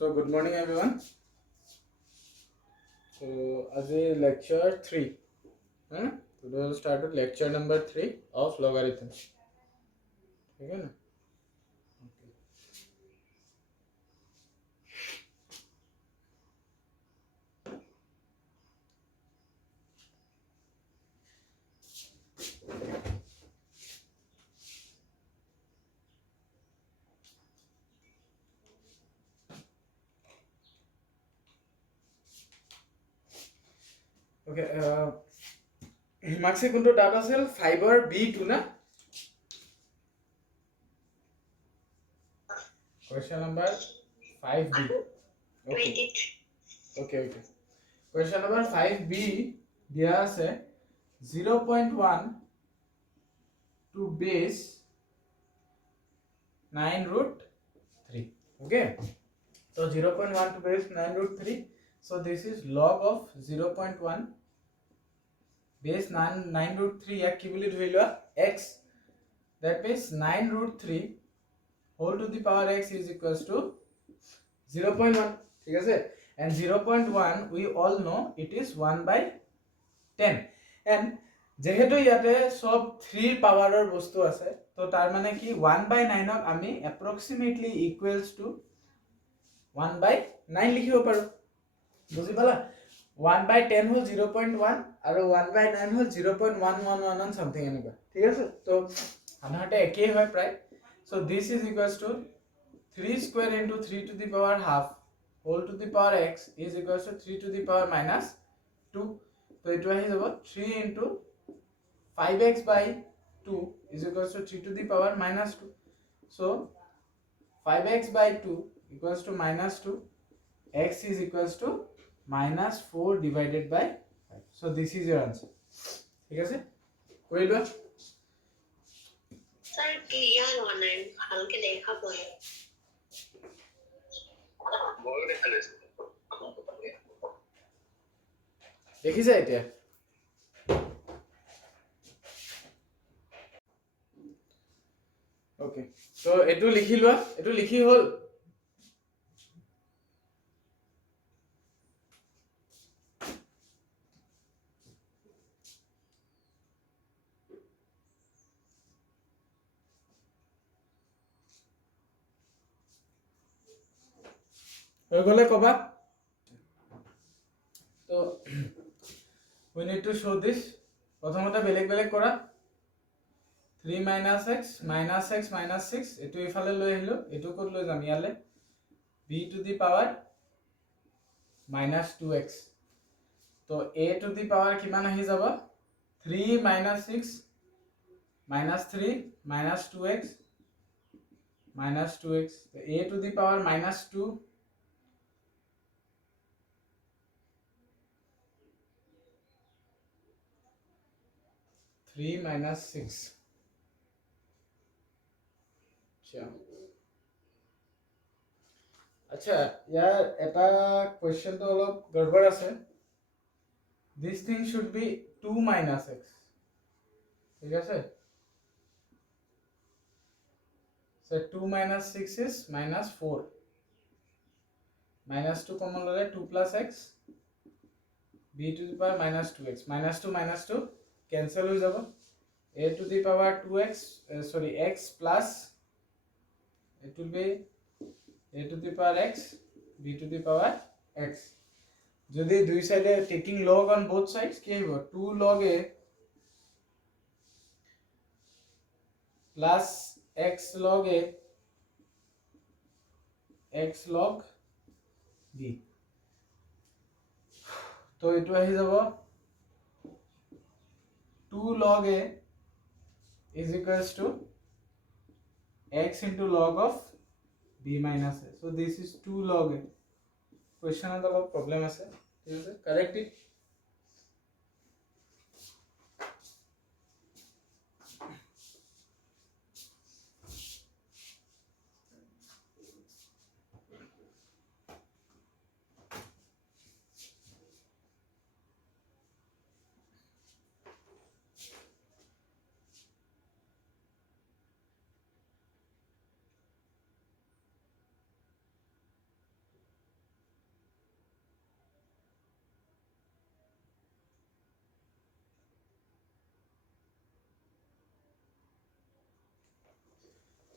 So good morning everyone. So as a lecture 3, today we'll start with lecture number 3 of logarithms. ठीक है ना? Okay. Himakshi कोणतो data असेल fibre B2 ना? Question number 5B. Okay. Okay. Question number 5B দিয়া আছে 0.1 to base 9 root 3. Okay. So 0.1 to base 9 root 3. So this is log of 0.1 base 9 root 3 या की बोली धरि लो x, that means 9 root 3 whole to the power x is equals to 0.1. ठीक है से, and 0.1 we all know it is 1 by 10 and যেহেতু ইয়াতে সব 3 পাৱাৰৰ বস্তু আছে তো তাৰ মানে কি 1 by 9 ক আমি approximately equals to 1 by 9 লিখিব পাৰো বুজি পালা 1 by 10 হল 0.1 আৰু 1 by 9 হল 0.111 something এনেকুৱা ঠিক আছে তো সাধাৰণতে একেই হয় প্ৰায় so this is equals to 3 square into 3 to the power half whole to the power x is equals to 3 to the power minus 2 তো এটো আহি যাব 3 into 5x by 2 is equals to 3 to the power minus 2 so 5x by 2 equals to minus 2 x is equals to minus 4 divided by 5 so this is your answer ঠিক আছে কৰি লোৱা sir clear online হালকে লেখা পড়ে বড় লেখা রয়েছে দেখিছা এতিয়া ওকে তো এটো লিখি লোৱা এটো লিখি হল হৈ গলে কবা তো we need to show this প্ৰথমতে বেলেগ বেলেগ কৰা 3 minus x minus x minus 6 এটো ইফালে লৈ আহিলো এটো ক'ত লৈ যাম ইয়ালে b to the power minus 2x তো a to the power কিমান আহি যাব 3 minus 6 minus 3 minus 2x minus 2x so a to the power minus 2 3 minus 6 আচ্ছা ইয়াৰ এটা কোৱেশ্চন তো অলপ গড়বড় আছে this thing should be 2 minus x ঠিক আছে so 2 minus 6 is minus 4 minus 2 common ললে 2 plus x b to the power minus 2x minus 2 cancel হৈ যাব a to the power 2x x plus it will be a to the power x b to the power x যদি দুই সাইডে taking log on both sides কি হইব 2 log a plus x log a x log b তো এটো আহি যাব 2 log a is equals to x into log of b minus a so this is 2 log a question at the problem আছে ঠিক আছে correct it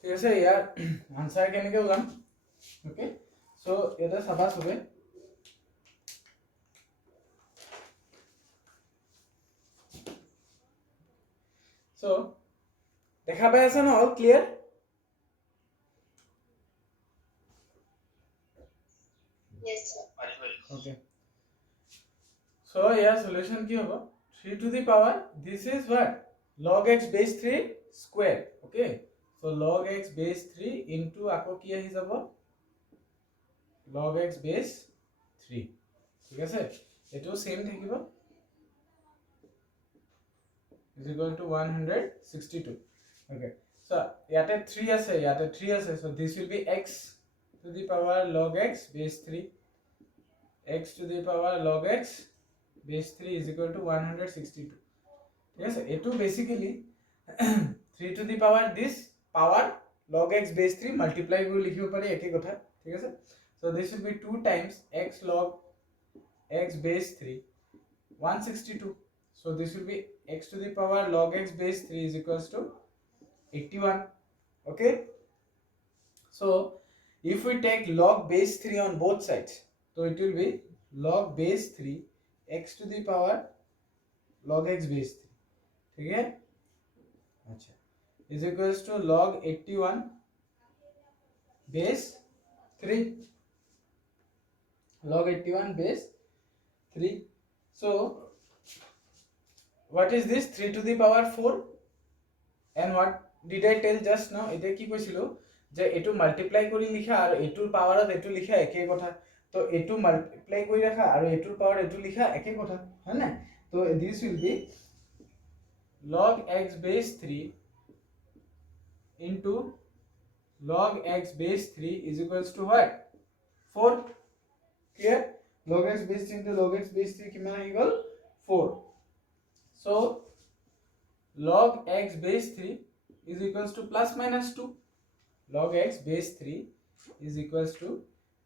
ঠিক আছে ইয়াৰ answer কেনেকৈ ওলাম ওকে সো এটা চাবা সবে সো দেখা পাই আছে ন all clear Yes, sir. okay so yeah solution কি হ'ব 3 to the power this is what log x base 3 square okay so log x base 3 into আকৌ কি আহি যাব log x base 3 ঠিক আছে এটো সেম থাকিব is equal to 162 okay so yate 3 ase yate 3 ase so this will be x to the power log x base 3 x to the power log x base 3 is equal to 162 yes etu basically 3 to the power this power log x base 3 multiply kori likhibo pari ekei kotha thik ase so this will be 2 times x log x base 3 162 so this will be x to the power log x base 3 is equals to 81 okay so if we take log base 3 on both sides so it will be log base 3 x to the power log x base 3 ठीक है अच्छा is equals to log 81 base 3 log 81 base 3 so what is this 3 to the power 4 and what did I tell just now এটা কি কৈছিলো যে এটো multiply কৰি লিখা আৰু এটোৰ পাৱাৰত এটো লিখা একেই কথা তো এটো মাল্টিপ্লাই কৰি ৰাখা আৰু এটোৰ পাৱাৰ এটো লিখা একেই কথা হয় না তো this will be log x base 3 into log x base 3 is equals to what 4 clear log x base 3 into log x base 3 কিমান আহি গল 4 so log x base 3 is equals to plus minus 2 log x base 3 is equals to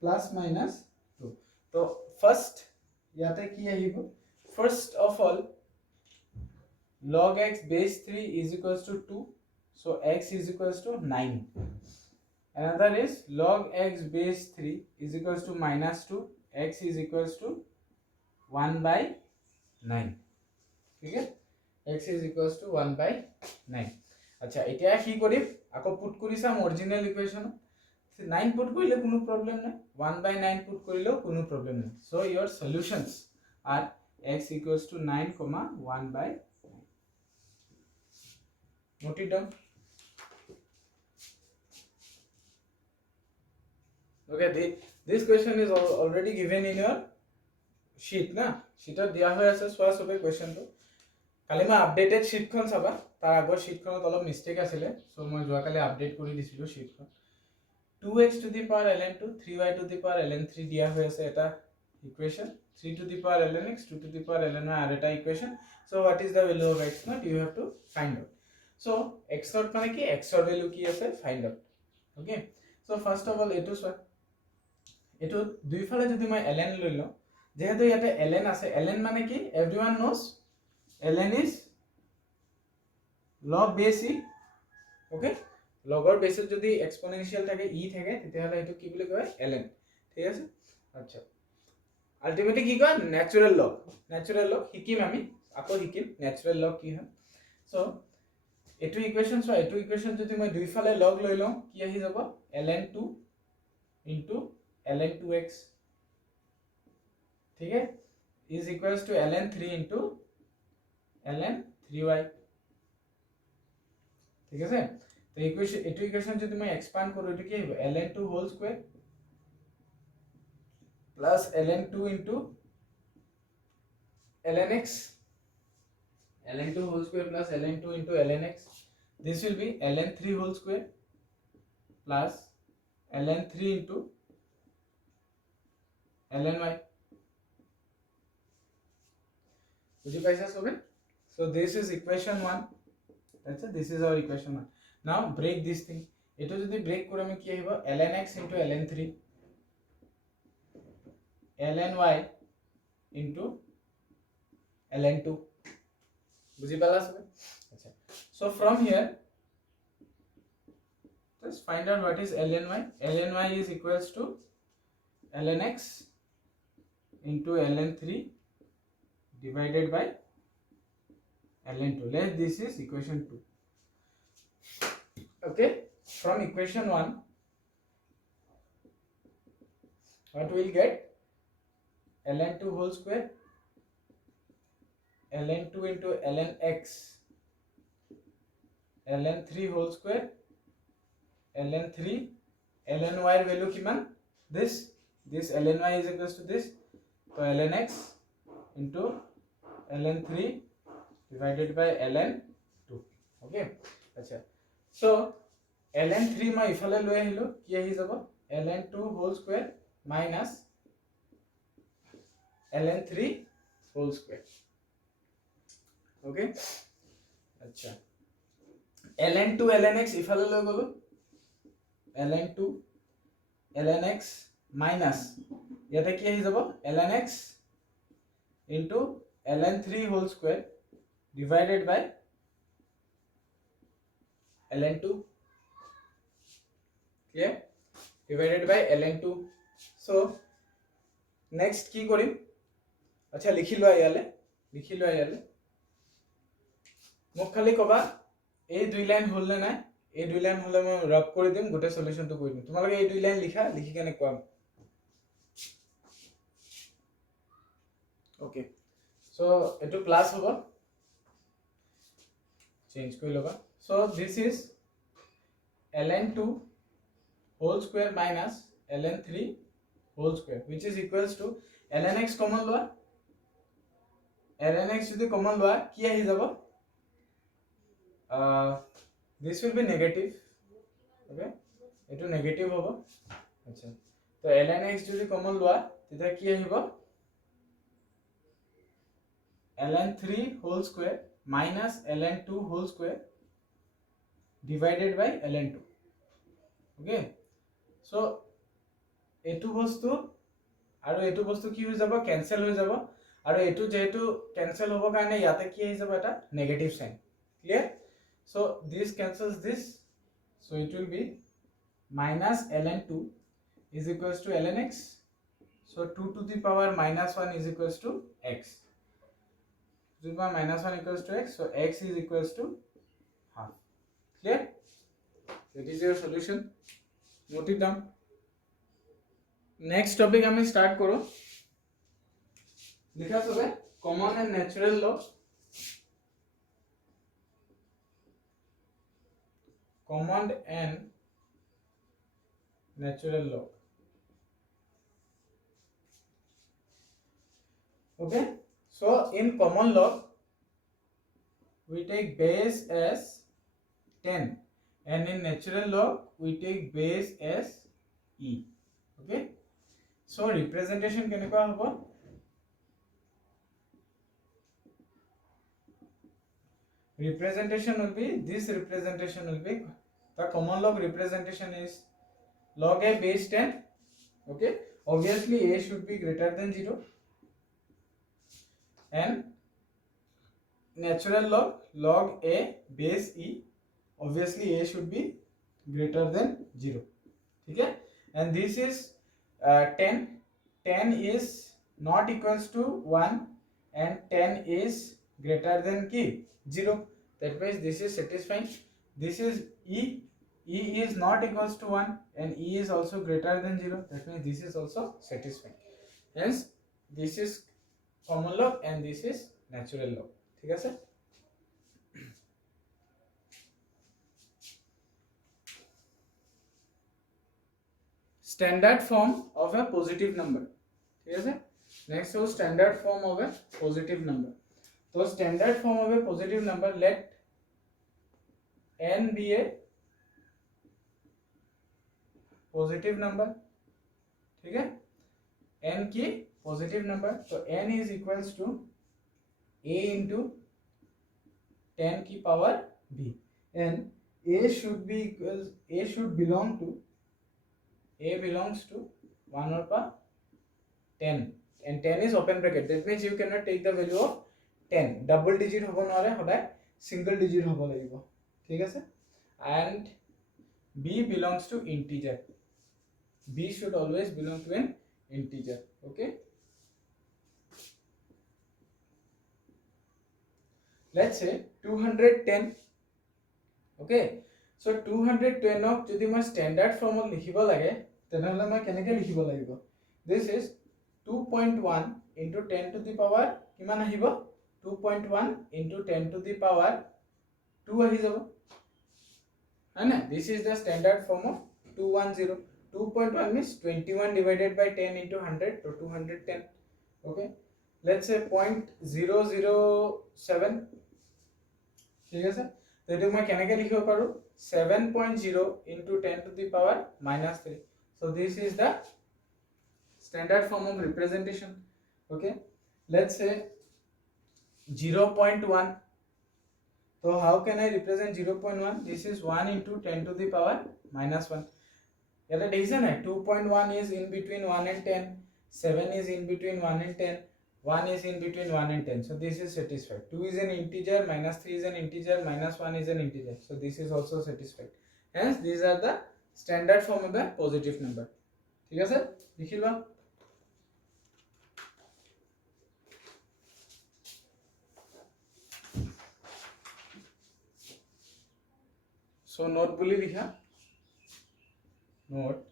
plus minus 2 so first yate ki ahibo first of all log x base 3 is equals to 2 so x is equals to 9 another is log x base 3 is equals to minus 2 x is equals to 1 by 9 okay x is equals to 1 by 9 acha eta ki korim ako put kori sam original equation 9 put korile kono problem নাই 1 by 9 put korile kono problem নাই so your solutions are x equals to 9 comma 1 by 9 note it down okay this question is already given in your sheet na sheet dia hoy ase swa sobe question to কালি মই updated শীটখন চাবা তাৰ আগৰ শীটখনত অলপ mistake আছিলে so মই যোৱা কালি update কৰি দিছিলো শীটখন 2x to the power ln 2 3y to the power ln 3 দিয়া হৈ আছে এটা ইকুৱেচন 3 to the power ln x 2 to the power ln y আৰু এটা ইকুৱেচন so what is the value of x naught you have to find out so x naught মানে কি x ৰ value কি আছে find out okay so first of all এটো so এটো দুইফালে যদি মই ln লৈ লওঁ যেহেতু ইয়াতে ln আছে ln মানে কি everyone knows ln is log base e okay লগৰ বেসত যদি এক্সপোনেনশিয়াল থাকে ই থাকে তেতিয়াহলে এটো কি বুলি কয় ln ঠিক আছে আচ্ছা আলটিমেটলি কি কয় ন্যাচারাল লগ হিকিম আমি আকৌ হিকিম ন্যাচারাল লগ কি হয় সো এটো ইকুৱেচন সো এটো ইকুৱেচন যদি মই দুইফালে লগ লৈ লওঁ কি আহি যাব ln2 ln 2x ঠিক আছে is equals to ln3 ln 3y ঠিক আছে তো ইকুয়েশন এটো ইকুয়েশন যদি মই এক্সপান্ড কৰো এটো কি হবে ln2 whole square plus ln2 ln x ln2 whole square plus ln2 ln x this will be ln3 whole square plus ln3 ln y বুঝি পাইছা সবে so this is equation 1 that's it this is our equation 1 now break this thing eto jodi break kore ami ki ahibo ln x ln3 ln y ln2 বুঝি পালা সবে আচ্ছা so from here just find out what is ln y. Ln y is equals to ln x into ln 3 divided by ln 2. Let this is equation 2. Okay, from equation 1 what we'll get, ln 2 whole square ln 2 into ln x ln 3 whole square ln 3 ln y value kiman, this ln y is equals to this, so ln x into ln 3 divided by ln 2. okay, acha, so ln 3 মই ইফালে লৈ আহিলো, কি আহি যাব ln 2 whole square minus ln 3 whole square. okay, acha, ln 2 ln x ইফালে লৈ গলো, ln 2 ln x minus ইয়াতে কি আহি যাব ln x into ln 3 whole square divided by ln 2. clear, divided by ln 2. so next কি কৰিম, আচ্ছা লিখি লোৱা ইয়ালে মোক খালি কবা এই দুই লাইন হল নে নাই, এই দুই লাইন হলে মই ৰাব কৰি দিম, গোটে সলিউশনটো কৰি দিম, তোমালোকে এই দুই লাইন লিখা, লিখি কেনে কোৱা। ওকে, সো এটো প্লাস হ'ব, চেঞ্জ কৰি লবা, so this is ln 2 whole square minus ln 3 whole square which is equals to ln x common লোৱা, ln x যদি common লোৱা কি আহি যাব, this will be negative. okay, এটো নেগেটিভ হ'ব, আচ্ছা, তো ln x যদি common লোৱা তেতিয়া কি আহিব, ln 3 whole square minus ln 2 whole square divided by ln 2. okay, so এটো বস্তু আৰু এটো বস্তু কি হৈ যাব, ক্যান্সেল হৈ যাব, আৰু এটো যেহেতু ক্যান্সেল হ'ব কাৰণে ইয়াতে কি আহি যাব, এটা negative sign. Clear, so this cancels this, so it will be minus ln 2 is equals to ln x, so 2 to the power minus 1 is equals to x, 2 to the power minus 1 equals to x, so x is equals to half. clear, that is your solution, note it down. next topic আমি start করো, লিখা সবে common and natural law, common and natural law. okay, so in common law we take base as 10 and in natural law we take base as e. okay, so representation কেনেকুৱা হ'ব, representation will be, this representation will be, the common log representation is log a base 10. okay, obviously a should be greater than 0 and natural log log a base e, obviously a should be greater than 0. okay, and this is 10 is not equals to 1 and 10 is greater than ki 0, that means this is satisfying. This is e is not equals to 1 and e is also greater than 0, that means this is also satisfying, hence this is common log and this is natural log. ঠিক আছে, standard form of a positive number. ঠিক আছে, next is standard form of a positive number. So standard form of a positive number, let n be a positive number. ठीक है, n की positive number, so n is equals to a into 10 की power b, and a should be equals, a should belong to, a belongs to 1 over 10 and 10 is open bracket, that means you cannot take the value of 10, double digit hobo নোৱাৰে, সদায় single digit hobo লাগিব। ঠিক আছে, and b belongs to integer. B should always belong to an integer. Okay. Let's say 210. Okay. So 210 of যদি মই standard form লিখিব লাগে তেনেহলে মই কেনেকৈ লিখিব লাগিব? This is 2.1 into 10 to the power কিমান আহিব? 2.1 into 10 to the power 2 আহি যাব। है ना? This is the standard form of 210. 2.1 means 21 divided by 10 into 100, so 210. Okay. Let's say 0.007. ठीक है सर? तो ये मैं क्या लिखो पारो 7.0 into 10 to the power minus 3. So this is the standard form of representation. Okay. Let's say 0.1. So how can I represent 0.1? This is 1 into 10 to the power minus 1. Yeah, that is 2.1 is in between 1 and 10. 7 is in between 1 and 10. 1 is in between 1 and 10. So this is satisfied. 2 is an integer, minus 3 is an integer, minus 1 is an integer. So this is also satisfied. Hence these are the standard form of a positive number. ठीक है sir? लिखिए लो। So note बोली लिखा। Note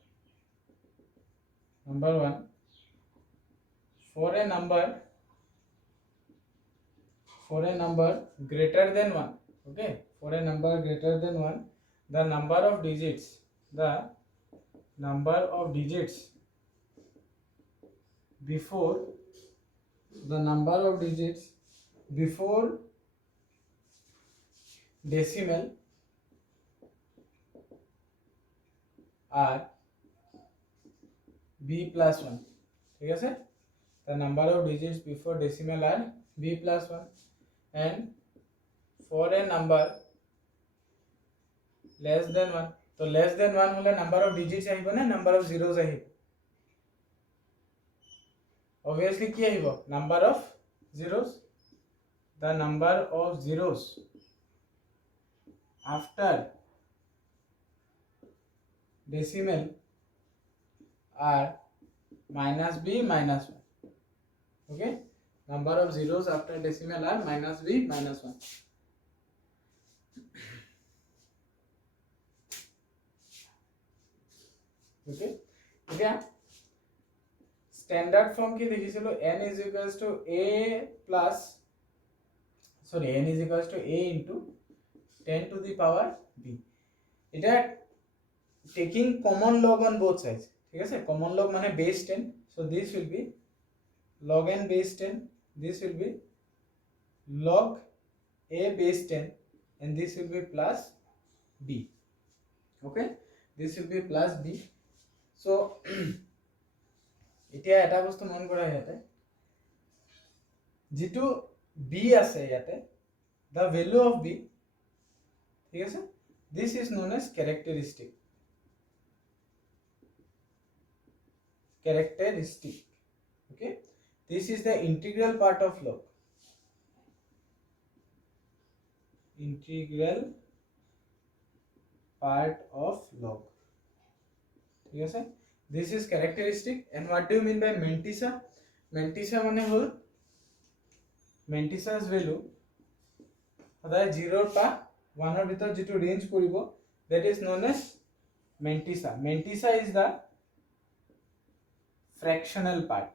number 1, for a number greater than 1, okay, for a number greater than 1, the number of digits before decimal are b plus 1. ठीक है sir? The number of digits before decimal are b plus 1, and for a number less than 1, तो less than 1 होले number of digits आहिबो ना number of zeros आहिबो? Obviously কি आहिबो? Number of zeros. The number of zeros after decimal are minus b minus 1. Okay, number of zeros after decimal are minus b minus 1. Okay, okay. Standard form की देखिছিলো n is equals to a into 10 to the power b. এটা taking common log on both sides. ठीक है sir? Common log माने base 10. So this will be log n base 10. This will be log a base 10, and this will be plus b. Okay, this will be plus b. So এতিয়া এটা বস্তু মন কৰা ইয়াতে যেটো b আছে ইয়াতে the value of b, ঠিক আছে, this is known as characteristic. Okay, this is the integral part of log. ঠিক আছে? This is characteristic. And what do you mean by mantissa? Mantissa মানে হল mantissa's value সদায় 0 পা 1 এর ভিতর যেটো range পড়িব, that is known as mantissa. Mantissa is the fractional part.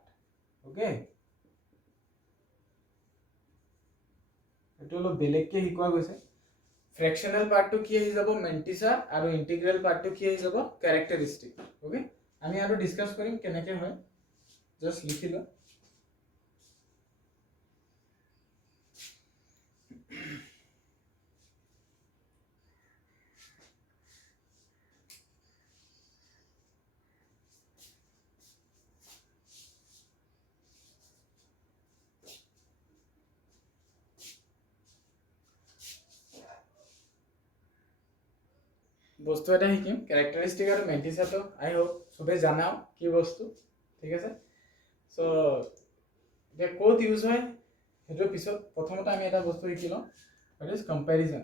Okay, এটো হলো বেলেগকে শিকোৱা গৈছে। ফ্ৰেকশনাল পার্টটো কি আহি যাব? mantissa, আৰু ইন্টিগ্ৰেল পার্টটো কি আহি যাব? characteristic. Okay, আমি আৰু ডিসকাস কৰিম কেনেকৈ হয়, জাস্ট লিখি ল। বস্তু এটা শিকিম ক্যারেক্টারিস্টিক আৰু মেন্টিছাটো আই হোপ সবে জানাও কি বস্তু, ঠিক আছে? সো এটা ক'ত ইউজ হয় সেইটো পিছত, প্ৰথমতে আমি এটা বস্তু শিকি লওঁ, that is comparison.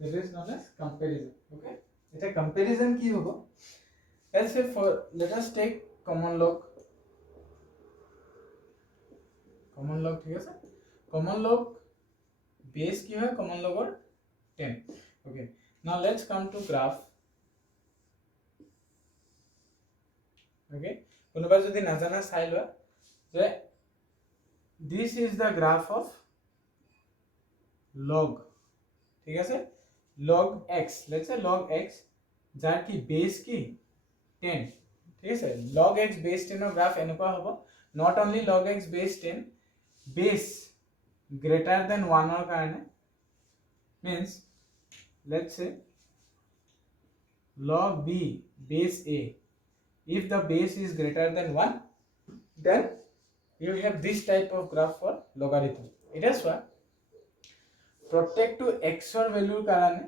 that is known as comparison. Okay, it's a comparison ki hobo. Let's say let us take common log ঠিক আছে common log base ki hoy common log or 10. Okay, now let's come to graph. Okay, কোনোবা যদি নাজানা চাই লোৱা যে this is the graph of log ঠিক আছে log x, let's say log x যাৰ কি base কি 10 ঠিক আছে log x base 10 ৰ গ্ৰাফ এনেকুৱা হ'ব not only log x base 10 base greater than 1 ৰ কাৰণে means let's say log b base a, if the base is greater than 1 then you have this type of graph for logarithm. It is what প্ৰত্যেকটো x ৰ ভ্যালুৰ কাৰণে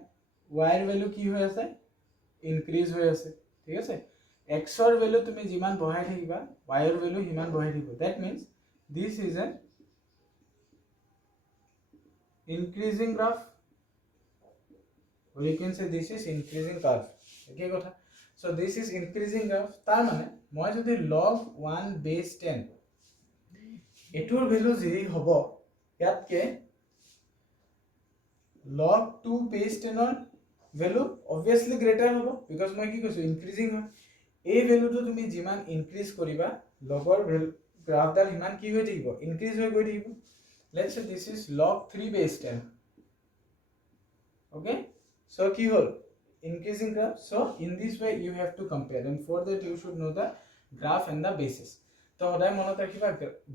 y ৰ value কি হৈ আছে increase হৈ আছে ঠিক আছে x ৰ ভ্যালু তুমি যিমান বঢ়াই থাকিবা y ৰ ভ্যালু সিমান বঢ়াই থাকিব that means this is an increasing graph or you can say this is increasing curve একে কথা so this is increasing graph তাৰ মানে মই যদি log 1 base 10 এটোৰ ভ্যালু যি হ'ব ইয়াতকে log 2 base 10 ৰ ভ্যালু obviously greater হ'ব because মই কি কৈছো increasing হয় এই ভ্যালুটো তুমি যিমান ইনক্ৰিজ কৰিবা লগৰ গ্ৰাফডাল হিমান কি হৈ থাকিব ইনক্ৰিজ হৈ গৈ থাকিব let's say this is log 3 base 10 okay so কি হ'ল increasing graph so in this way you have to compare and for that you should know the graph and the bases তো সদায় মনত ৰাখিবা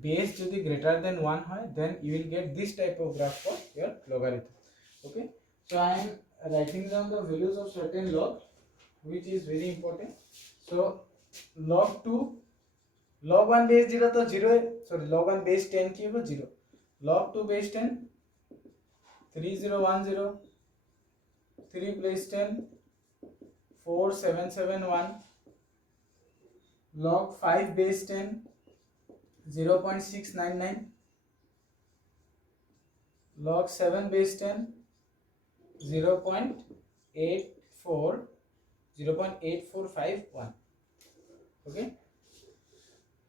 base যদি greater than 1 হয় then you will get this type of graph for your logarithm okay so I am writing down the values of certain log which is very important so log 2 log 1 base 0 to 0 sorry log 1 base 10 ki hobo 0 log 2 base 10 3010 3 base 10 4771 log 5 base 10 0.699 log 7 base 10 0.8451 okay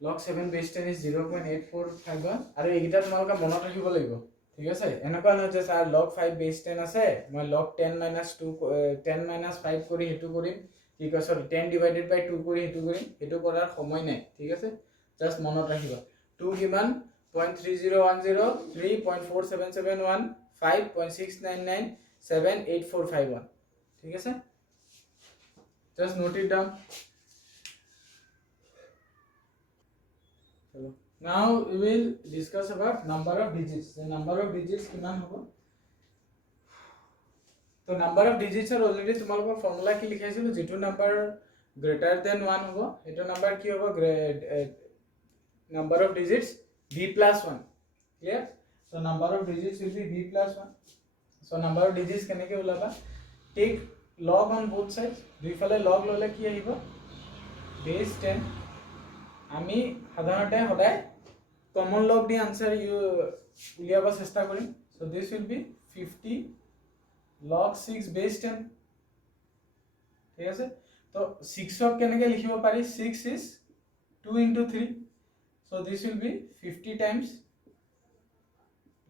log 7 base 10 is 0.8451 আৰু এইটা তোমালোকে মনত ৰাখিব লাগিব ঠিক আছে এনেকুৱা নহয় যে স্যাৰ log 5 base 10 আছে মই log 10 minus 2 10 minus 5 কৰি হেতু কৰিম ঠিক আছে 10 divided by 2 কৰি হেতু কৰিম হেতু কৰাৰ সময় নাই ঠিক আছে জাস্ট মনত ৰাখিবা 2 কিমান 0.3010 3.4771 5.699 78451 ঠিক আছে just note it down chalo now we will discuss about number of digits the number of digits kiman hobo to number of digits are already তোমালোকৰ ফৰ্মুলা কি লিখাইছিলো যেটো নাম্বাৰ greater than 1 hobo এটো number কি hobo number of digits b plus 1 clear so number of digits will be b plus 1 so number of digits কেনেকে ওলাবা take log on both sides দুই ফালে log ললে কি আহিব base 10 আমি সাধাৰণতে সদায় common log দি answer উলিয়াব চেষ্টা কৰিম so this will be 50 log 6 base 10 ঠিক আছে তো 6 ক কেনেকে লিখিব পাৰি 6 is 2 into 3 so this will be 50 times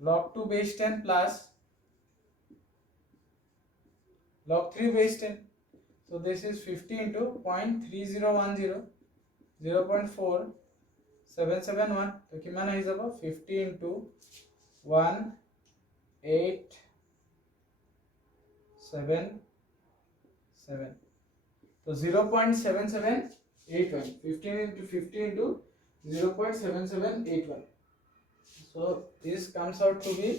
log 2 base 10 plus log 3 base 10 so this is 50 into 0.3010 0.4771 তো কিমান আহি যাব 50 into 1877 তো 0.7781 15 into 50 into 0.7781 so this comes out to be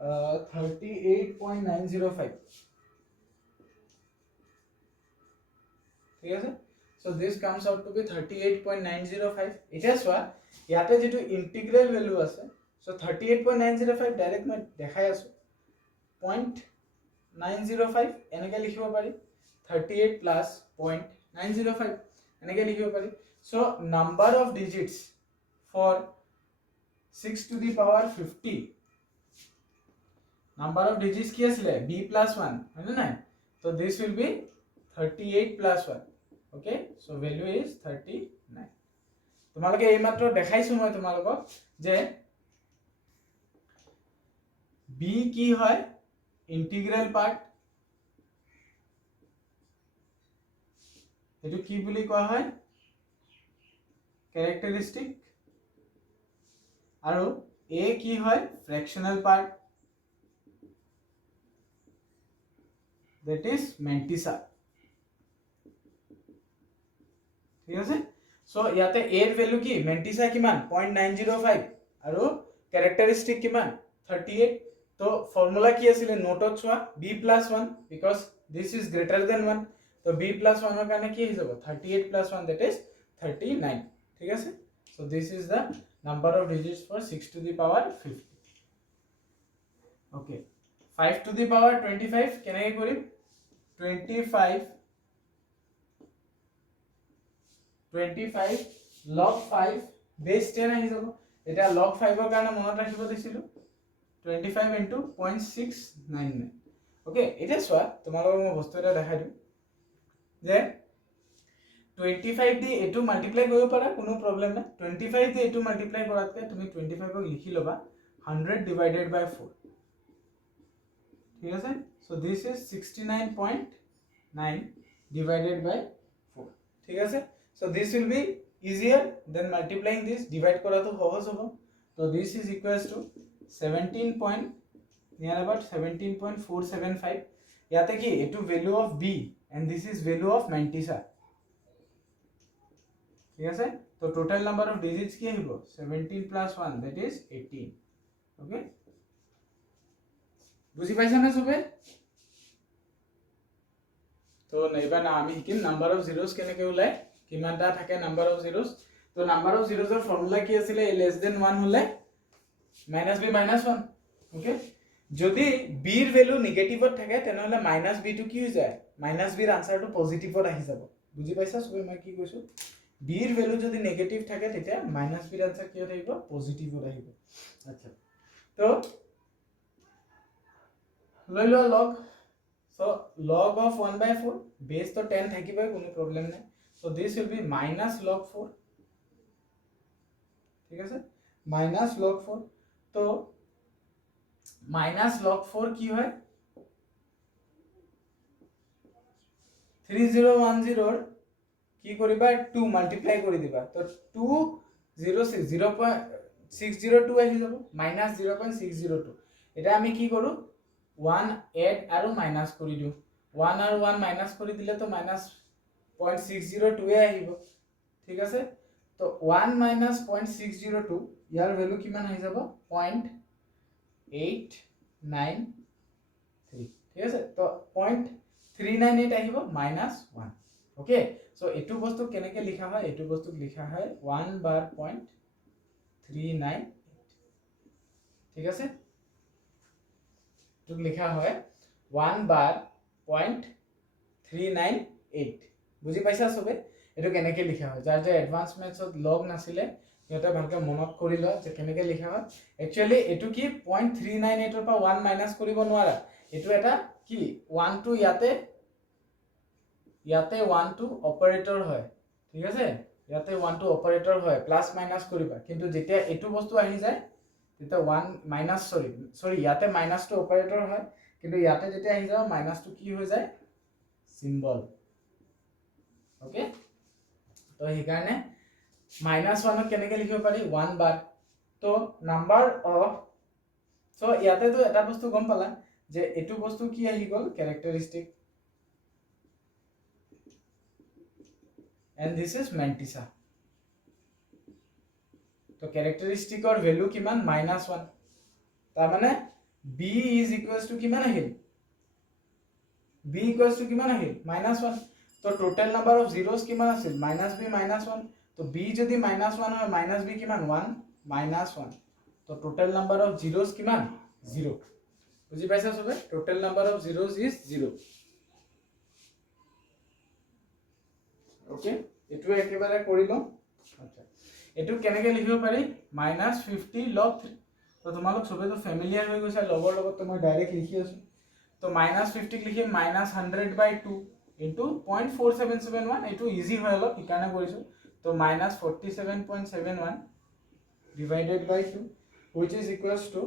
38.905 ঠিক আছে so this comes out to be 38.905 এটা সোয়া ইয়াতে যেটো ইন্টিগ্রাল ভ্যালু আছে so 38.905 ডাইরেক্ট মই দেখাই আছো 0.905 এনেকে লিখিব পাৰি 38 plus 0.905 এনেকে লিখিব পাৰি so number of digits for 6 to the power 50 number of digits কি আছিলে b plus 1 হয় না so this will be 38 plus 1 okay so value is 39 তোমালোকে এই মাত্ৰ দেখাইছো মই তোমালোকক যে b কি হয় ইন্টিগ্রাল পার্ট এটো কি বুলি কোৱা হয় ক্যারেক্টারিস্টিক আৰু a কি হয় fractional part that is mantissa ঠিক আছে সো ইয়াতে a এর ভ্যালু কি mantissa কিমান 0.905 আৰু ক্যারেক্টারিস্টিক কিমান 38 তো ফর্মুলা কি আছিল নোটত চোৱা b + 1 because this is greater than 1 তো b + 1 এর কাৰণে কি হৈ যাব 38 + 1 that is 39 ঠিক আছে so this is the number of digits for 6 to the power 50 okay 5 to the power 25 কেনেকৈ কৰিম 25 log 5 base 10 আহি যাব এটা log 5 এর কাৰণে মনত ৰাখিব দিছিলো 25 into 0.699 ওকে এটা সোয়া তোমালোকক মই বস্তু এটা দেখাই দিম যে 25 দি এটু মাল্টিপ্লাই কৰিব পাৰা কোনো প্ৰবলেম নাই 25 দি এটু মাল্টিপ্লাই কৰাতকে তুমি 25 ক লিখি লবা 100 divided by 4 ঠিক আছে so this is 69.9 divided by 4 ঠিক আছে so this will be easier than multiplying this divide কৰাটো সহজ হ'ব so this is equals to 17 near about 17.475 ইয়াতে কি এটু value of b and this is value of mantissa ঠিক আছে তো total number of digits কি আহিব 17 plus 1 that is 18 okay বুঝি পাইছা না সবে তো নেবা না আমি কি নাম্বার অফ জিরোস কেনেকে ওলাই কিমানটা থাকে নাম্বার অফ জিরোস তো নাম্বার অফ জিরোস এর ফর্মুলা কি আছিল a less than 1 হলে minus b minus 1 ওকে যদি b এর ভ্যালু নেগেটিভত থাকে তেনহলে minus b টু কি হৈ যায় minus b এর আনসারটো পজিটিভত আহি যাব বুঝি পাইছা সবে মই কি কৈছো b এর ভ্যালু যদি নেগেটিভ থাকে তেতিয়া minus b এর আনসার কি হইব পজিটিভত আহিব আচ্ছা তো লৈ লো log so log of 1/4 base to 10 থাকিবে কোনো প্রবলেম নাই so this will be minus log 4 ঠিক আছে minus log 4 তো minus log 4 কি হয় 3010 এর কি করিবা 2 মাল্টিপ্লাই কৰি দিবা তো 0.602 আহি যাব minus 0.602 এটা আমি কি কৰো 1 add আৰু minus কৰি দিও 1 আৰু 1 minus কৰি দিলে তো minus 0.602 এ আহিব ঠিক আছে তো 1 minus 0.602 ইয়াৰ ভ্যালু কিমান আহি যাব 0.893 ঠিক আছে তো 0.398 আহিব -1 ওকে সো এটু বস্তু কেনেকে লিখা হয় এটু বস্তু লিখা হয় 1 bar 0.398 ঠিক আছে টুক লিখা হয় 1 bar 0.398 বুঝি পাইছা সবে এটো কেনেকে লিখা হয় যার যে অ্যাডভান্স ম্যাথছত লগ নাছিলে এটা ভালকে মনত কৰি ল যে কেনেকে লিখা হয় একচুয়ালি এটো কি 0.398 এর পৰা 1 মাইনাস কৰিব নোৱাৰা এটো এটা কি 1 টু ইয়াতে 1 টু অপাৰেটৰ হয় ঠিক আছে ইয়াতে 1 টু অপাৰেটৰ হয় প্লাস মাইনাস কৰিবা কিন্তু যেতিয়া এটো বস্তু আহি যায় তেতিয়া 1 মাইনাস সরি ইয়াতে মাইনাস টু অপারেটর হয় কিন্তু ইয়াতে যেটা আহি যাও মাইনাস টু কি হৈ যায় সিম্বল ওকে তো এই কারণে -1 কেনেকে লিখিব পারি 1 বার তো নাম্বার অফ সো ইয়াতে তো এটা বস্তু গম পালা যে এটু বস্তু কি আহি গল characteristic and this is mantissa তো ক্যারেক্টারিস্টিক और ভ্যালু কিমান -1 তার মানে b is equals to কিমান আহিল b equals to কিমান আহিল -1 তো টোটাল নাম্বার অফ জিরোস কিমান আছিল -b -1 তো b যদি -1 হয় -b কিমান 1 -1 তো টোটাল নাম্বার অফ জিরোস কিমান 0 বুঝি পাইছা সবে total number of zeros is 0 ওকে এটু একেবারে কৰি লম আচ্ছা এটু কেনেকে লিখিব পাৰি -50 log 3 তো তোমালোক সবে তো ফেমিলিয়াৰ হৈ গৈছে লগৰ লগত তো মই ডাইৰেক্ট লিখি আছো তো -50 লিখিম -100/2 ইনটু 0.4771 এটো ইজি হয় অলপ ইকাৰণে কৰিছো তো -47.71 divided by 2 which is equals to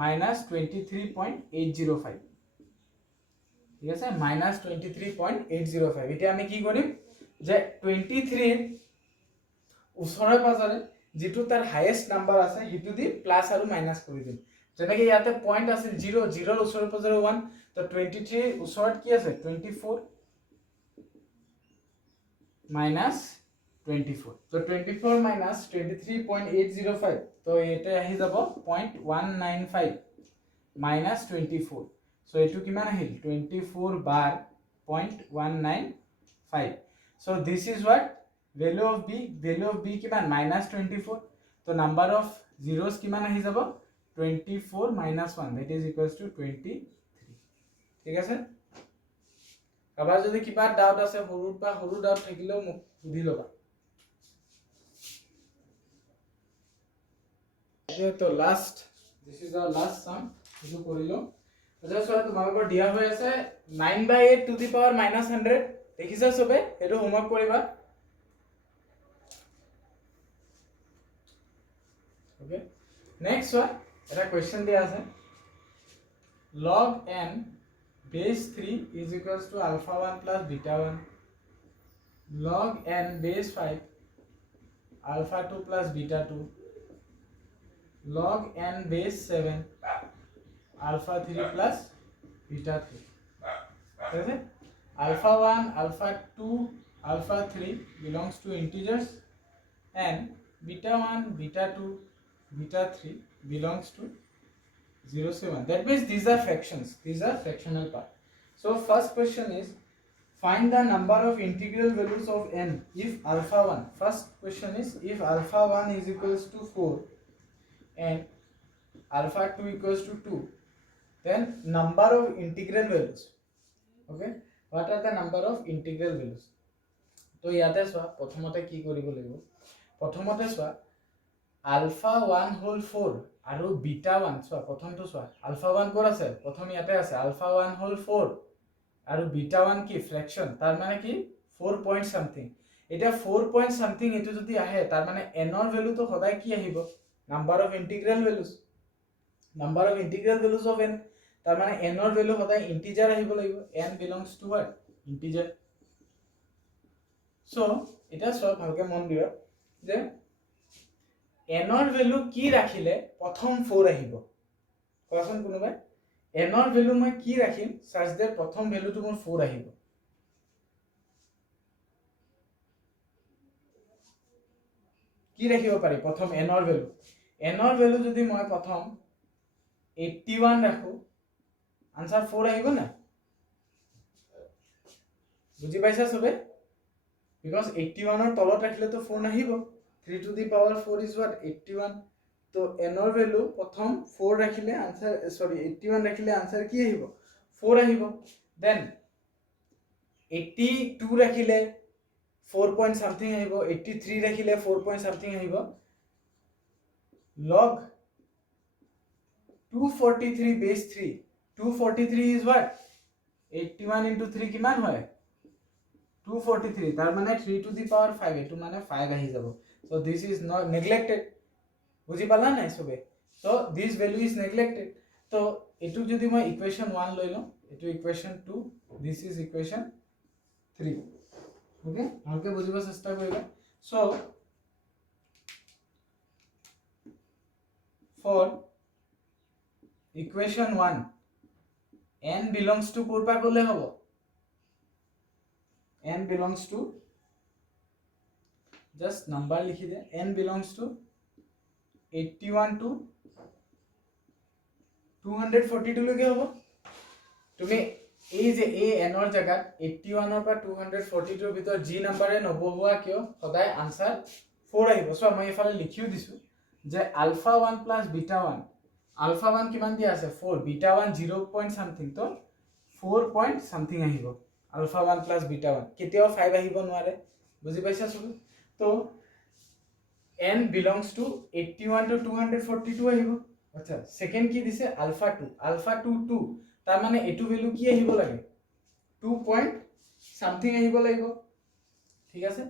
-23.805 ঠিক আছে -23.805 এতিয়া আমি কি কৰিম যে 23 ওচৰে পাজৰে যেটো তাৰ হাইয়েস্ট নাম্বাৰ আছে হিটু দি প্লাস আৰু মাইনাস কৰি দিম যেনেকৈ ইয়াতে পইণ্ট আছে 0 0 ওচৰে পাজৰে 1 তো 23 ওচৰত কি আছে 24 minus 24 তো 24 minus 23.805 তো এটা আহি যাব 0.195 minus 24 so এটো কিমান Ahil 24 bar 0.195 so this is what value of b কিমান minus 24 তো number of zeros কিমান আহি যাব 24 minus 1 that is equals to 23 ঠিক আছে কাবাৰ যদি কিবা ডাউট আছে সৰু ডাউট থাকিলেও মোক সুধি লবা তো last this is our last sum ইটো কৰিলো আচ্ছা সব তোমালোকৰ দিয়া হৈ আছে 9/8 টু দি পাৱাৰ -100 দেখিছা সবে এটো হোমৱৰ্ক কৰিবা ওকে নেক্সট ওয়ান এটা কোৱেশ্চন দিয়া আছে log n base 3 is equals to alpha 1 plus beta 1 log n base 5 alpha 2 plus beta 2 log n base 7 alpha 3 plus beta 3 okay alpha 1 alpha 2 alpha 3 belongs to integers and beta 1 beta 2 beta 3 belongs to 0 7 that means these are fractional part so first question is find the number of integral values of n if alpha 1 first question is if alpha 1 is equals to 4 and alpha 2 equals to 2 then number of integral values okay what are the number of integral values to ইয়াতে সোয়া প্ৰথমতে কি কৰিব লাগিব প্ৰথমতে সোয়া alpha 1 whole 4 আৰু beta 1 সোয়া প্ৰথমটো সোয়া alpha 1 কোৰ আছে প্ৰথম ইয়াতে আছে alpha 1 whole 4 আৰু beta 1 কি ফ্ৰেকশন তাৰ মানে কি 4 point something এটা 4 point something এটো যদি আহে তাৰ মানে n ৰ ভ্যালু তো সদায় কি আহিব number of integral values of n তাৰ মানে n ৰ ভ্যালু সদায় ইন্টিজাৰ আহিব লাগিব n belongs to what integer so এটা সব ভালকে মন দিবা যে n ৰ ভ্যালু কি ৰাখিলে প্ৰথম 4 আহিব কোৱাচোন কোনোবাই n ৰ ভ্যালু মই কি ৰাখিম such that প্ৰথম ভ্যালুটো মোৰ 4 আহিব কি ৰাখিব পাৰি প্ৰথম n ৰ ভ্যালু যদি মই প্ৰথম 81 ৰাখো আনসার 4 আহিব না বুজি পাইছা সবে because 81 ৰ তলত ৰাখিলে তো 4 নাহিব 3 to the power 4 is what 81 তো n ৰ ভ্যালু প্ৰথম 4 ৰাখিলে আনসার 81 ৰাখিলে আনসার কি আহিব 4 আহিব then 82 ৰাখিলে 4 point something আহিব 83 ৰাখিলে 4 point something আহিব log 243 base 3 243 is what 81 into 3 কিমান হয় 243 তাৰ মানে 3 to the power 5 এটো মানে 5 আহি যাব so this is not neglected বুজি পালা নাই সবে so this value is neglected তো এটো যদি মই ইকুয়েশন 1 লৈ লম এটো ইকুয়েশন 2 this is equation 3 ওকে ভালকে বুজিব চেষ্টা কৰিবা so for equation 1 n belongs to কোৰপা কৰলে হ'ব n belongs to just number লিখি দে n belongs to 81 to 242 লৈকে হ'ব তুমি এই যে a n ৰ জায়গাত 81 ৰ পৰা 242 ৰ ভিতৰ g নম্বৰে নবহুৱা কিয় সদায় আনসার 4 আহিব সো মই এফালে লিখিও দিছো যে alpha 1 plus beta 1 alpha 1 কিমান দিয়া আছে 4 beta 1 0 point something তো 4 point something আহিব alpha 1 plus beta 1 কেতিয়াও 5 আহিব নোৱাৰে বুজি পাইছা সব তো n belongs to 81 to 242 আহিব আচ্ছা সেকেন্ড কি দিছে আলফা 2 আলফা 2 2 তাৰ মানে এটু ভ্যালু কি আহিব লাগে 2 পইণ্ট সামথিং আহিব লাগিব ঠিক আছে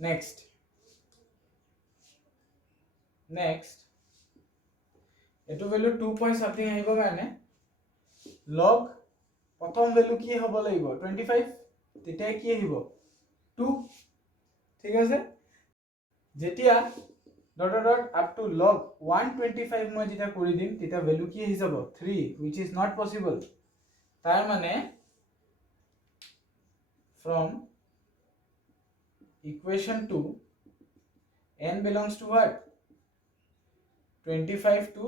নেক্সট এটু ভ্যালু 2 পইণ্ট সামথিং আহিব কাৰণে লগ প্ৰথম ভ্যালু কি হ'ব লাগিব 25 তেতিয়া কি আহিব 2 ঠিক আছে যেতিয়া dot dot dot up to log 125 মই যেটা কৰি দিম তেতিয়া ভ্যালু কি আহি যাব 3 which is not possible তাৰ মানে from equation 2 n belongs to what 25 to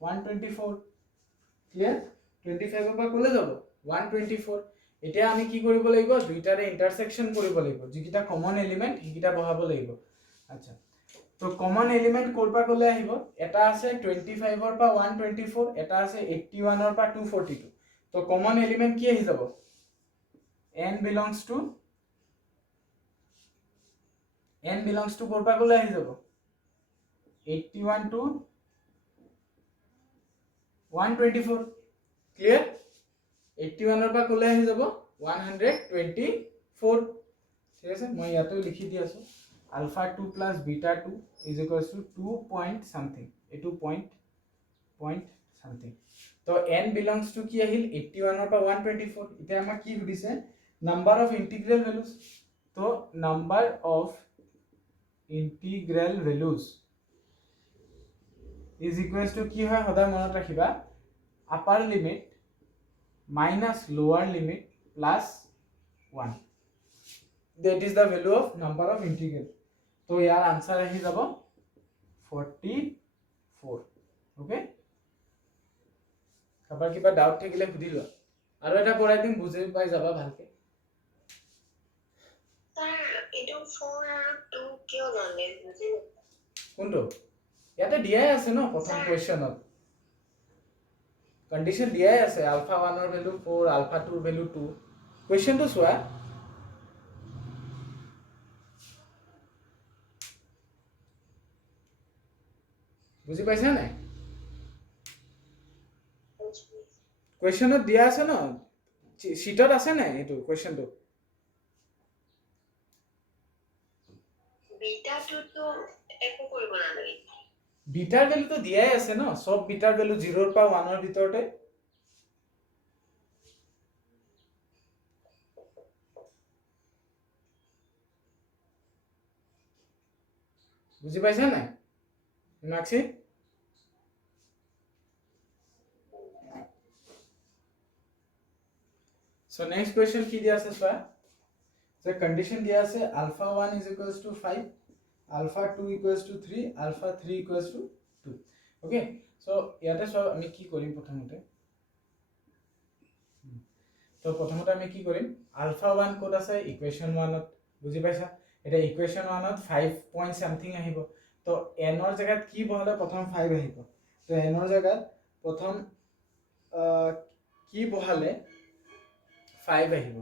124 clear 25 ৰ পৰা কলে যাব 124 এতিয়া আমি কি কৰিব লাগিব দুইটাৰে ইন্টাৰসেকশন কৰিব লাগিব যিকিটা কমন এলিমেন্ট হিকিটা বহাব লাগিব আচ্ছা তো কমন এলিমেন্ট কোৰ পৰা কলে আহিব এটা আছে 25 ৰ পৰা 124 এটা আছে 81 ৰ পৰা 242 তো কমন এলিমেন্ট কি আহি যাব n belongs to কোৰ পৰা কলে আহি যাব 81 to 124 clear 81 ৰ পৰা কলে আহি যাব 124 ঠিক আছে মই ইয়াতো লিখি দি আছো alpha 2 plus beta 2 is equals to 2 point something a 2 point something তো n belongs to কি আহিল 81 ৰ পৰা 124 এতিয়া আমাক কি সুধিছে number of integral values তো number of integral values is equals to কি হয় সদায় মনত ৰাখিবা upper limit minus lower limit plus 1 that is the value of number of integral तो यार आंसर আহি যাব 44 ओके কাবাৰ কিবা ডাউট থাকিলে সুধিলো আৰু এটা কৰাই দিম বুজি পাই যাবা ভালকে স্যার এটা 4 আর 2 কিয় জানে বুঝি কোনটো ইয়াতে দিয়াই আছে ন প্ৰথম কোৱেশ্চনত কন্ডিশন দিয়াই আছে আলফা 1 ৰ ভ্যালু 4 আলফা 2 ৰ ভ্যালু 2 কোৱেশ্চনটো চোৱা বুজি পাইছা নাই কোৱেশ্চনত দিয়া আছে ন শীটত আছে নাই এটো কোৱেশ্চনটো বিটা 2 তো একো কৰিব নালাগে বিটাৰ ভ্যালু তো দিয়াই আছে ন সব বিটাৰ ভ্যালু 0 ৰ পৰা 1 ৰ ভিতৰতে বুজি পাইছা নাই মাক্সি So next question কি দিয়া আছে স্যার যে কন্ডিশন দিয়া আছে alpha 1 is equals to 5 alpha 2 equals to 3 alpha 3 equals to 2 okay so ইয়াতে সব আমি কি কৰিম প্ৰথমতে তো প্ৰথমতে আমি কি কৰিম alpha 1 কোড আছে ইকুৱেশন 1 ত বুজি পাইছা এটা ইকুৱেশন 1 ত 5 পইণ্ট সামথিং আহিব তো n ৰ জায়গাত কি বহালে প্ৰথম 5 আহিব তো n ৰ জায়গাত প্ৰথম কি বহালে 5 আহিব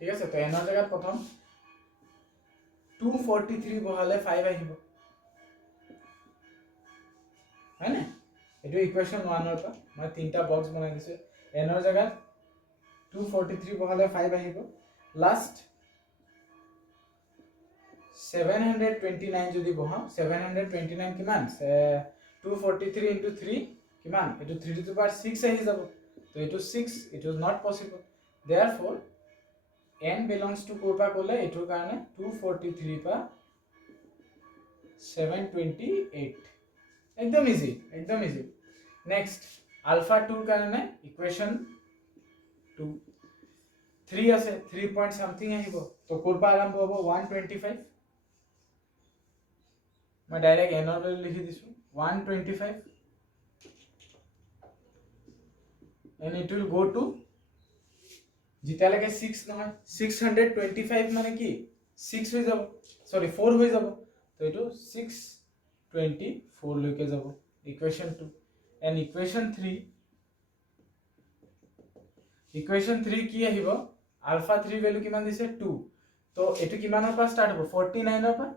ঠিক আছে তো n ৰ জায়গাত প্ৰথম 243 বহালে 5 আহিব হয় না এটো ইকুৱেশন 1 ৰ পৰা মই তিনটা বক্স বনাই দিছো n ৰ জায়গাত 243 বহালে 5 আহিব লাষ্ট 729 যদি বহাও 729 কিমান 243 into 3 কিমান এটো 3 to the power 6 আহি যাব তো এটো 6 it was not possible therefore n belongs to কোৰ পৰা ক'লে এটোৰ কাৰণে 243 পা 728 একদম ইজি নেক্সট আলফা 2 ৰ কাৰণে ইকুৱেশন 2 3 আছে 3 পইণ্ট সামথিং আহিব তো কোৰ পৰা আৰম্ভ হ'ব 125 মই ডাইৰেক্ট n ৰ লিখি দিছো 125 and it will go to যেতিয়ালৈকে 6 নহয় 625 মানে কি 6 হৈ যাব সরি 4 হৈ যাব তো এটো 624 লৈকে যাব ইকুৱেশন 2 and ইকুৱেশন 3 কি আহিব আলফা 3 ভ্যালু কিমান দিছে 2 তো এটো কিমানৰ পৰা ষ্টাৰ্ট হ'ব 49ৰ পৰা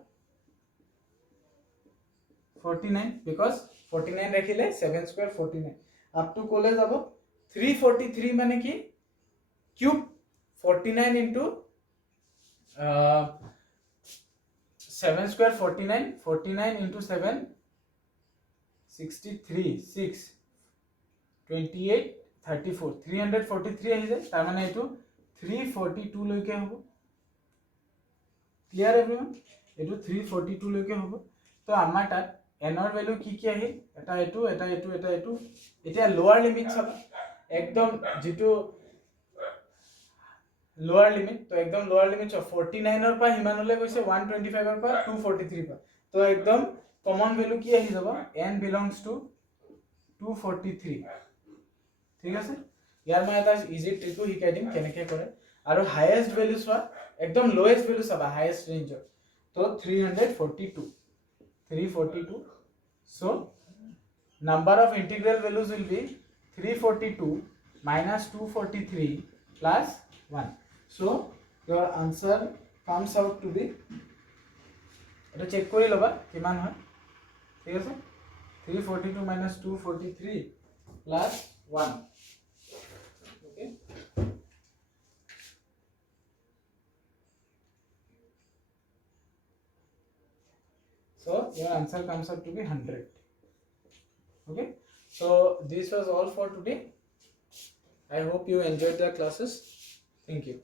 49 because 49 ৰাখিলে 7 স্কয়াৰ 49 আপ টু কলে যাব 343 মানে কি কিউব 49 into 7 square 49 49 into 7 63 6 28 34 343 আহি যায় তাৰ মানে এটো 342 লৈকে হ'ব ক্লিয়াৰ एवरीवन এটো 342 লৈকে হ'ব তো আমাৰ তাত n ৰ ভ্যালু কি কি আহিল এটা এটো এতিয়া লোৱাৰ লিমিট চাবা একদম যেটো লোৱাৰ লিমিট তো একদম লোৱাৰ লিমিট 49 ৰ পৰা হিমানলৈ গৈছে 125 ৰ পৰা 243 পৰা তো একদম কমন ভ্যালু কি আহি যাব n belongs to 243 ঠিক আছে ইয়াৰ মই এটা ইজি ট্ৰিকো শিকাই দিম কেনেকৈ কৰে আৰু হাইয়েস্ট ভ্যালু চোৱা একদম লোয়েস্ট ভ্যালু চাবা হাইয়েস্ট ৰেঞ্জৰ তো 342 so number of integral values will be 342 minus 243 plus 1 so your answer comes out to be এটা চেক কৰি লবা কিমান হয় ঠিক আছে 342 minus 243 plus 1 okay so your answer comes out to be 100 okay so this was all for today I hope you enjoyed the classes thank you